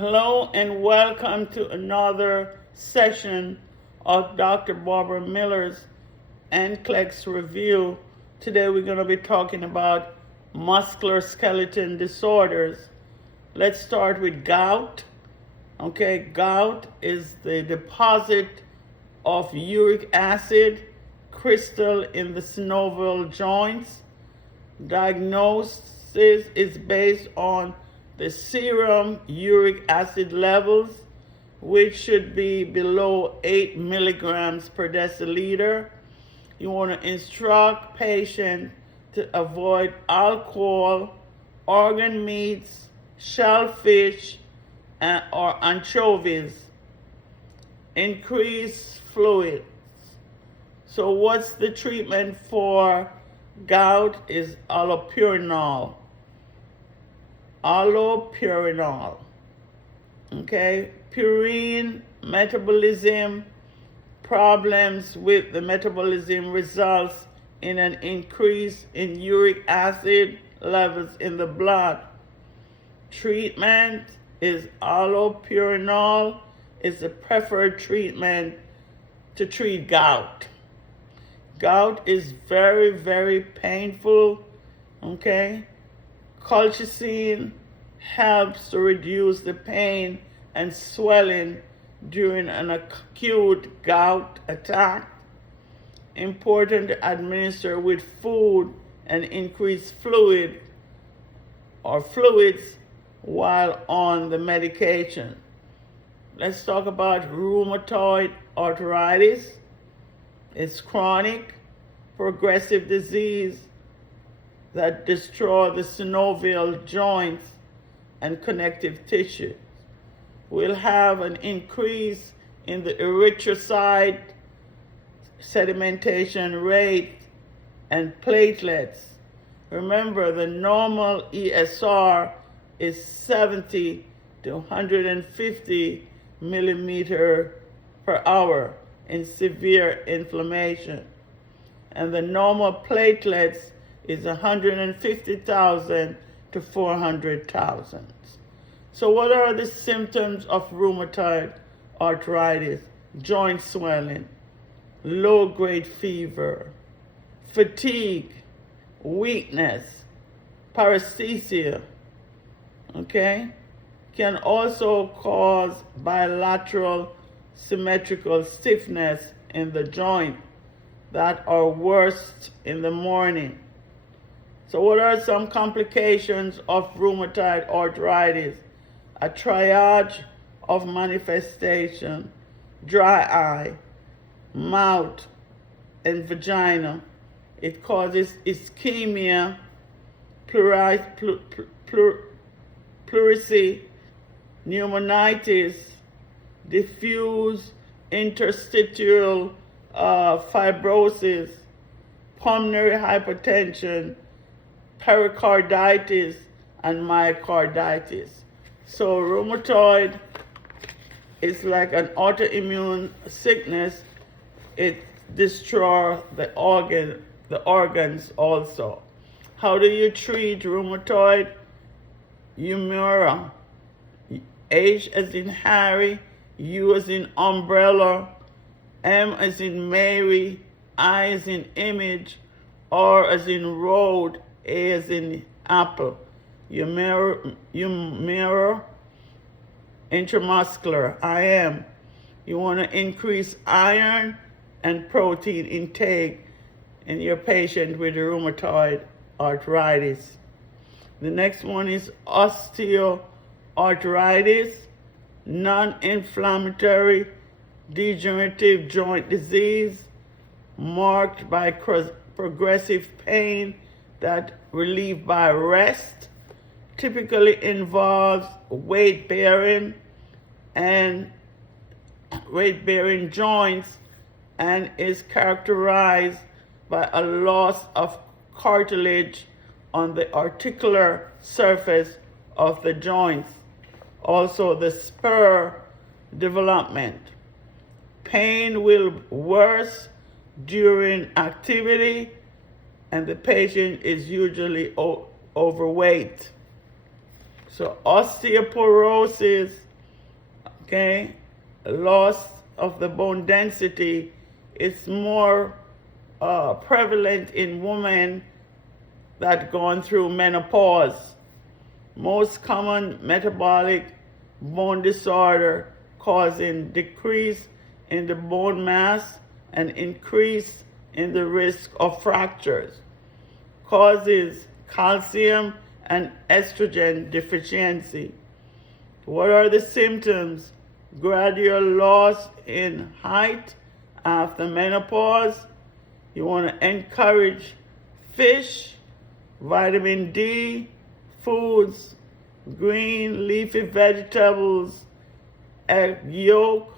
Hello and welcome to another session of Dr. Barbara Miller's NCLEX review. Today we're going to be talking about musculoskeletal disorders. Let's start with gout. Okay, gout is the deposit of uric acid crystal in the synovial joints. Diagnosis is based on the serum uric acid levels, which should be below 8 milligrams per deciliter. You want to instruct patients to avoid alcohol, organ meats, shellfish, or anchovies. Increase fluids. So what's the treatment for gout? Is allopurinol. Okay, purine metabolism problems with the metabolism results in an increase in uric acid levels in the blood. Treatment is allopurinol is the preferred treatment to treat gout. Gout is very, very painful, okay? Colchicine helps to reduce the pain and swelling during an acute gout attack. Important to administer with food and increase fluids while on the medication. Let's talk about rheumatoid arthritis. It's chronic, progressive disease that destroy the synovial joints and connective tissues. We'll have an increase in the erythrocyte sedimentation rate and platelets. Remember, the normal ESR is 70 to 150 millimeter per hour in severe inflammation. And the normal platelets is 150,000 to 400,000. So what are the symptoms of rheumatoid arthritis? Joint swelling, low-grade fever, fatigue, weakness, paresthesia, okay? Can also cause bilateral symmetrical stiffness in the joint that are worst in the morning. So what are some complications of rheumatoid arthritis? A triad of manifestation: dry eye, mouth, and vagina. It causes ischemia, pleurisy, pneumonitis, diffuse interstitial fibrosis, pulmonary hypertension, pericarditis, and myocarditis. So rheumatoid is like an autoimmune sickness. It destroys the organs also. How do you treat rheumatoid? Humira. H as in Harry, U as in umbrella, M as in Mary, I as in image, R as in road, A as in apple. Humira, intramuscular, IM. You want to increase iron and protein intake in your patient with rheumatoid arthritis. The next one is osteoarthritis, non-inflammatory degenerative joint disease marked by progressive pain that relieved by rest, typically involves weight-bearing joints and is characterized by a loss of cartilage on the articular surface of the joints. Also, the spur development. Pain will worse during activity, and the patient is usually overweight. So osteoporosis Okay? Loss of the bone density is more prevalent in women that gone through menopause. Most common metabolic bone disorder causing decrease in the bone mass and increase in the risk of fractures. Causes calcium and estrogen deficiency. What are the symptoms? Gradual loss in height after menopause. You want to encourage fish, vitamin D, foods, green leafy vegetables, egg yolk,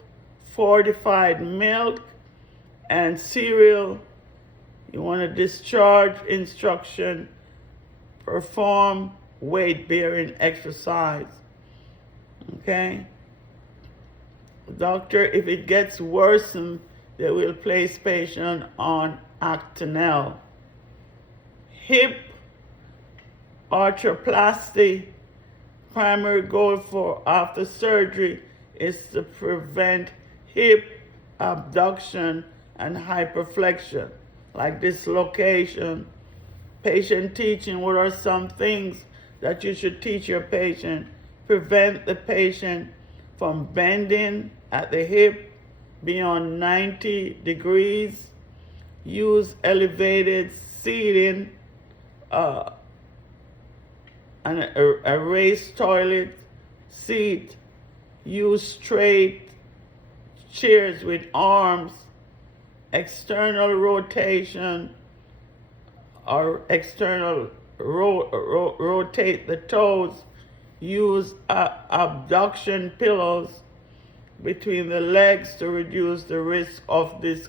fortified milk, and cereal. You want to discharge instruction, perform weight-bearing exercise. Okay? Doctor, if it gets worsened, they will place patient on Actonel. Hip arthroplasty, primary goal for after surgery is to prevent hip abduction and hyperflexion, like dislocation. Patient teaching, what are some things that you should teach your patient? Prevent the patient from bending at the hip beyond 90 degrees. Use elevated seating, a raised toilet seat. Use straight chairs with arms, external rotation or external rotate the toes. Use abduction pillows between the legs to reduce the risk of this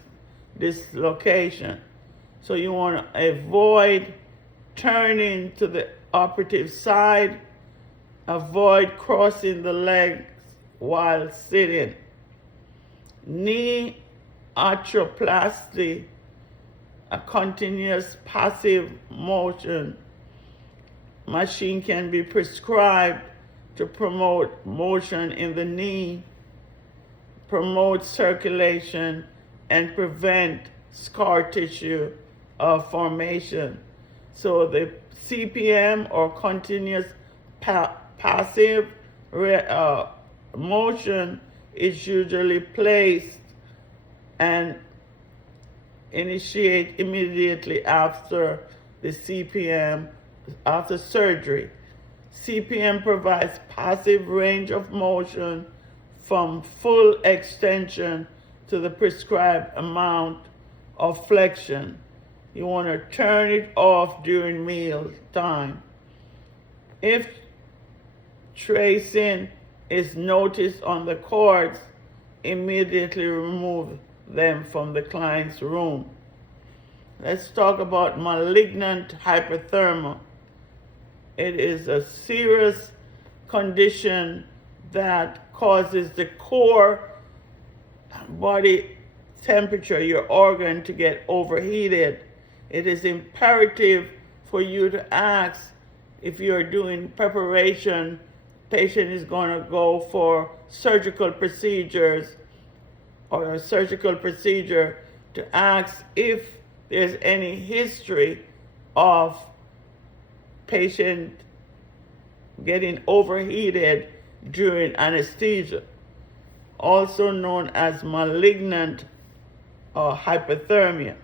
dislocation. So you want to avoid turning to the operative side, avoid crossing the legs while sitting. Knee arthroplasty, a continuous passive motion. Machine can be prescribed to promote motion in the knee, promote circulation, and prevent scar tissue formation. So the CPM, or continuous passive motion, is usually placed and initiate immediately after the CPM, after surgery. CPM provides passive range of motion from full extension to the prescribed amount of flexion. You want to turn it off during meal time. If tracing is noticed on the cords, immediately remove them from the client's room. Let's talk about malignant hyperthermia. It is a serious condition that causes the core body temperature, your organ, to get overheated. It is imperative for you to ask, if you're doing preparation, patient is going to go for surgical procedures or a surgical procedure, to ask if there's any history of patient getting overheated during anesthesia, also known as malignant hyperthermia.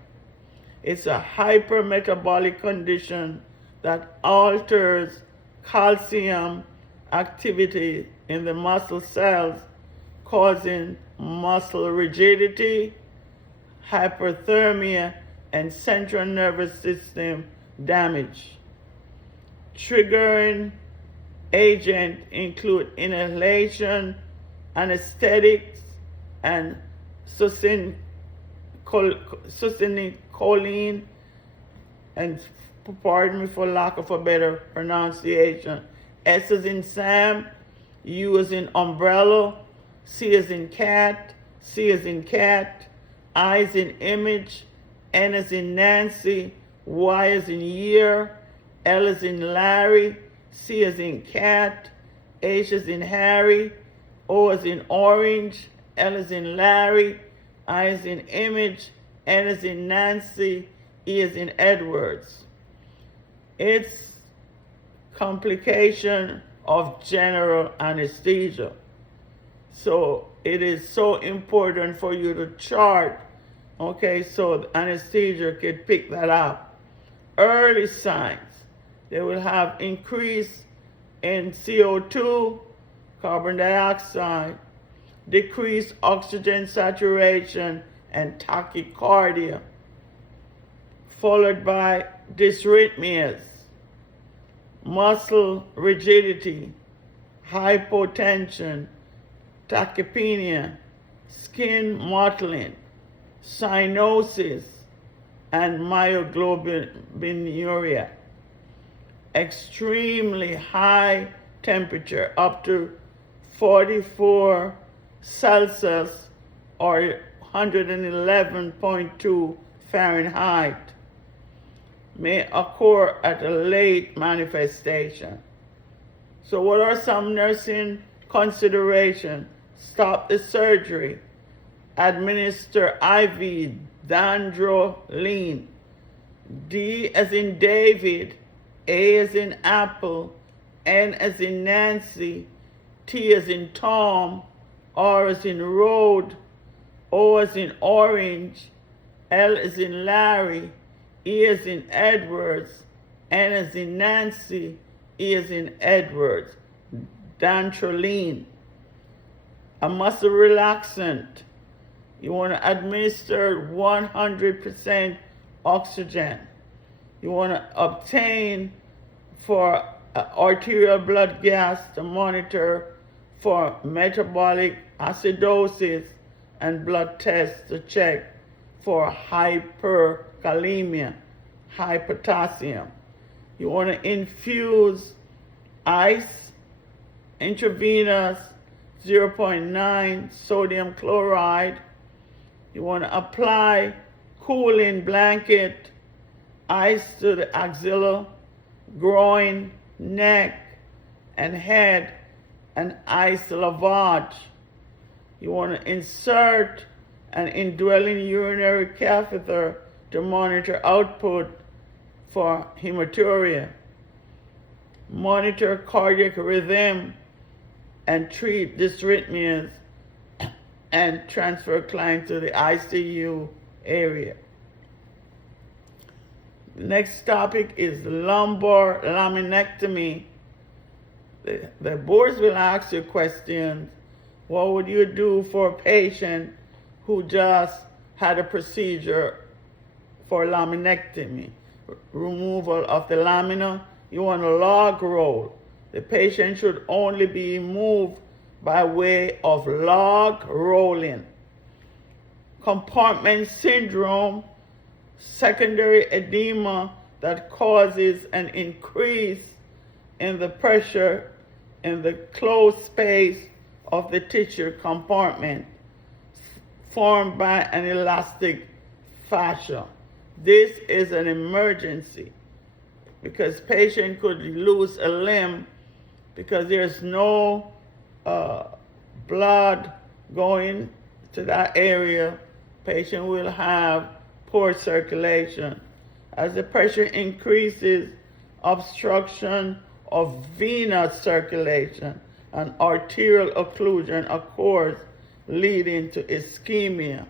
It's a hypermetabolic condition that alters calcium activity in the muscle cells, causing muscle rigidity, hyperthermia, and central nervous system damage. Triggering agents include inhalation, anesthetics, and succinylcholine, and pardon me for lack of a better pronunciation. S as in Sam, U as in umbrella, C as in cat, C as in cat, I as in image, N as in Nancy, Y as in year, L as in Larry, C as in cat, H as in Harry, O as in orange, L as in Larry, I as in image, N as in Nancy, E as in Edwards. It's complication of general anesthesia. So it is so important for you to chart, okay, so the anesthesia can pick that up. Early signs, they will have increase in CO2, carbon dioxide, decreased oxygen saturation, and tachycardia, followed by dysrhythmias, muscle rigidity, hypotension, tachypnea, skin mottling, cyanosis, and myoglobinuria. Extremely high temperature, up to 44 Celsius or 111.2 Fahrenheit, may occur at a late manifestation. So what are some nursing considerations? Stop the surgery. Administer IV dandroline. D as in David, A as in Apple, N as in Nancy, T as in Tom, R as in Road, O as in Orange, L as in Larry, E as in Edwards, N as in Nancy, E as in Edwards. Dantrolene. A muscle relaxant. You want to administer 100% oxygen. You want to obtain for arterial blood gas to monitor for metabolic acidosis and blood tests to check for hyperkalemia, high potassium. You want to infuse ice, intravenous 0.9 sodium chloride. You want to apply cooling blanket, ice to the axilla, groin, neck, and head, and ice lavage. You want to insert an indwelling urinary catheter to monitor output for hematuria. Monitor cardiac rhythm and treat dysrhythmias and transfer client to the ICU area. The next topic is lumbar laminectomy. The boards will ask you questions. What would you do for a patient who just had a procedure for laminectomy? Removal of the lamina. You want a log roll. The patient should only be moved by way of log rolling. Compartment syndrome, secondary edema that causes an increase in the pressure in the closed space of the tissue compartment formed by an elastic fascia. This is an emergency because patient could lose a limb because there's no blood going to that area. Patient will have poor circulation. As the pressure increases, obstruction of venous circulation and arterial occlusion occurs, leading to ischemia.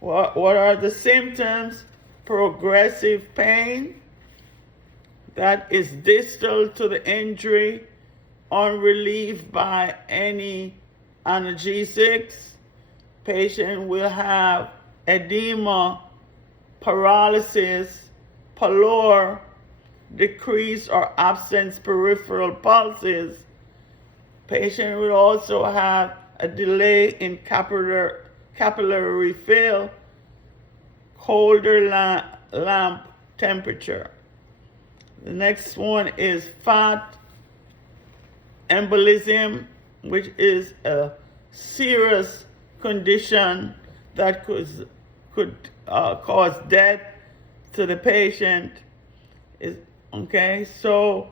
What are the symptoms? Progressive pain that is distal to the injury, unrelieved by any analgesics. Patient will have edema, paralysis, pallor, decreased or absent peripheral pulses. Patient will also have a delay in capillary refill, colder lamp temperature. The next one is fat embolism, which is a serious condition that could cause death to the patient. Okay, so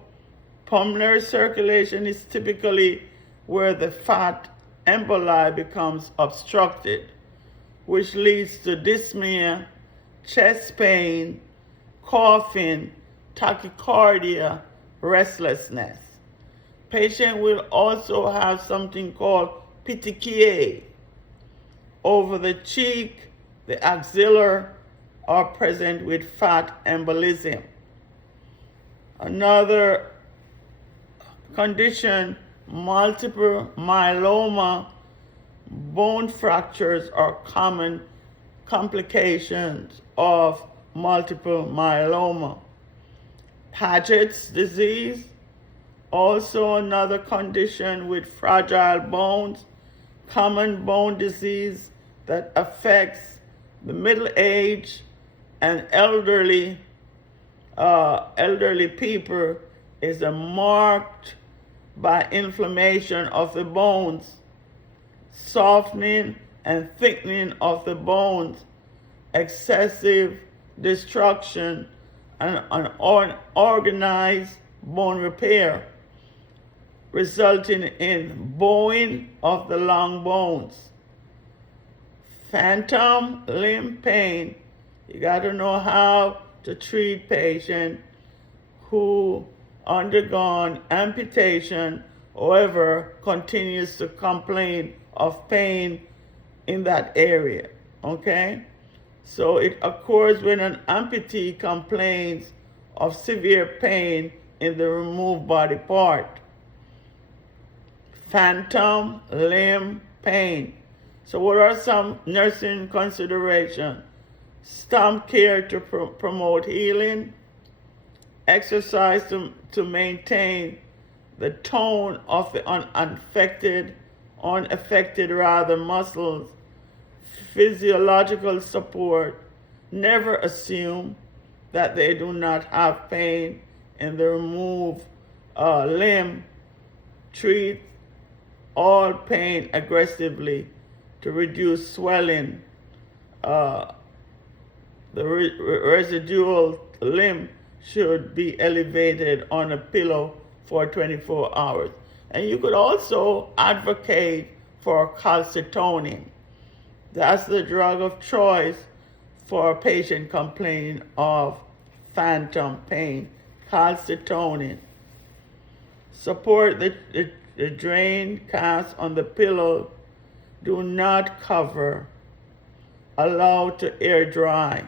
pulmonary circulation is typically where the fat emboli becomes obstructed, which leads to dyspnea, chest pain, coughing, tachycardia, restlessness. Patient will also have something called petechiae over the cheek, the axilla are present with fat embolism. Another condition, multiple myeloma, bone fractures are common complications of multiple myeloma. Paget's disease, also another condition with fragile bones, common bone disease that affects the middle-aged and elderly people, is marked by inflammation of the bones, softening and thickening of the bones, excessive destruction, and unorganized bone repair, resulting in bowing of the long bones. Phantom limb pain, you got to know how to treat patients who undergone amputation, however, continues to complain of pain in that area, okay? So it occurs when an amputee complains of severe pain in the removed body part. Phantom limb pain. So what are some nursing considerations? Stomach care to promote healing, exercise to maintain the tone of the unaffected muscles, physiological support. Never assume that they do not have pain in the removed limb. Treat all pain aggressively to reduce swelling. The residual limb should be elevated on a pillow for 24 hours. And you could also advocate for calcitonin. That's the drug of choice for a patient complaining of phantom pain, calcitonin. Support the drain cast on the pillow. Do not cover. Allow to air dry.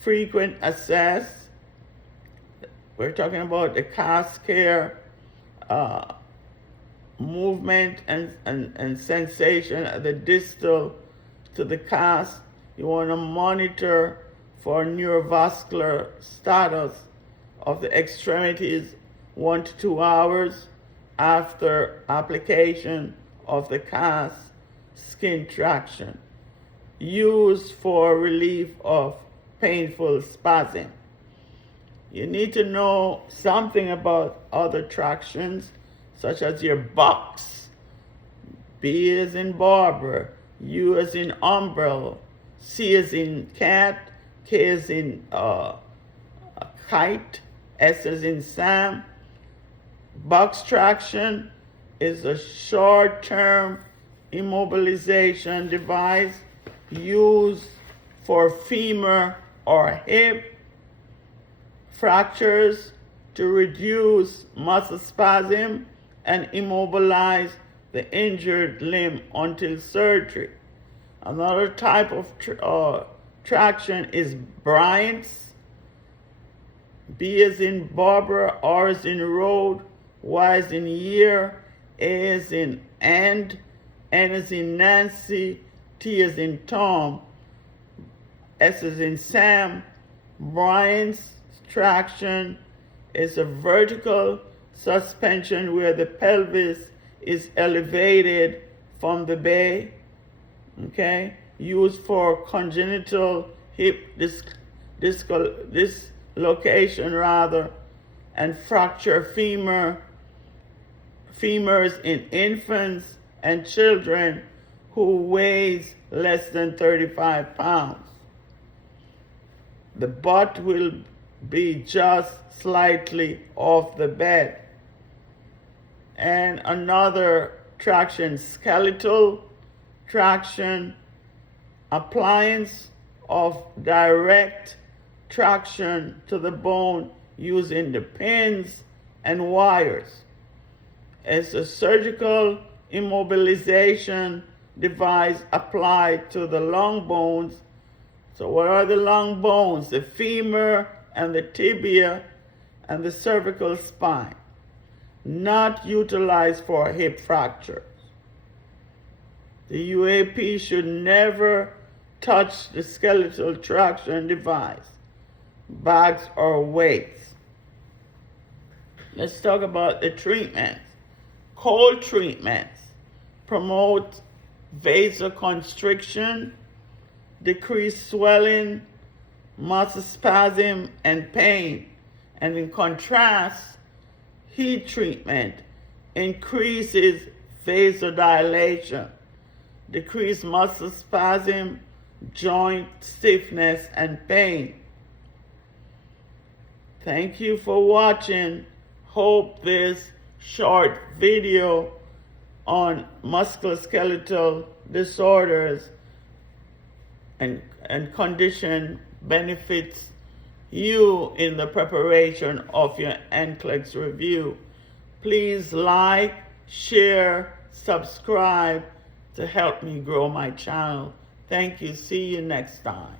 Frequent assess. We're talking about the cast care, movement and sensation at the distal to the cast. You want to monitor for neurovascular status of the extremities 1 to 2 hours after application of the cast. Skin traction. Used for relief of painful spasm. You need to know something about other tractions, such as your box. B as in Barbara, U as in umbrella, C as in cat, K as in kite, S as in Sam. Box traction is a short-term immobilization device used for femur or hip fractures to reduce muscle spasm and immobilize the injured limb until surgery. Another type of traction is Bryant's. B as in Barbara, R as in road, Y as in year, A as in and, N as in Nancy, T as in Tom, S as in Sam. Bryant's traction is a vertical suspension where the pelvis is elevated from the base, okay? Used for congenital hip dislocation and fracture femurs in infants and children who weighs less than 35 pounds. The butt will be just slightly off the bed. And another traction, skeletal traction, appliance of direct traction to the bone using the pins and wires. It's a surgical immobilization device applied to the long bones. So what are the long bones? The femur and the tibia and the cervical spine. Not utilized for hip fractures. The UAP should never touch the skeletal traction device, bags or weights. Let's talk about the treatments. Cold treatments promote vasoconstriction, decrease swelling, muscle spasm, and pain. And in contrast, heat treatment increases vasodilation, decrease muscle spasm, joint stiffness, and pain. Thank you for watching. Hope this short video on musculoskeletal disorders and condition benefits you in the preparation of your NCLEX review. Please like, share, subscribe to help me grow my channel. Thank you. See you next time.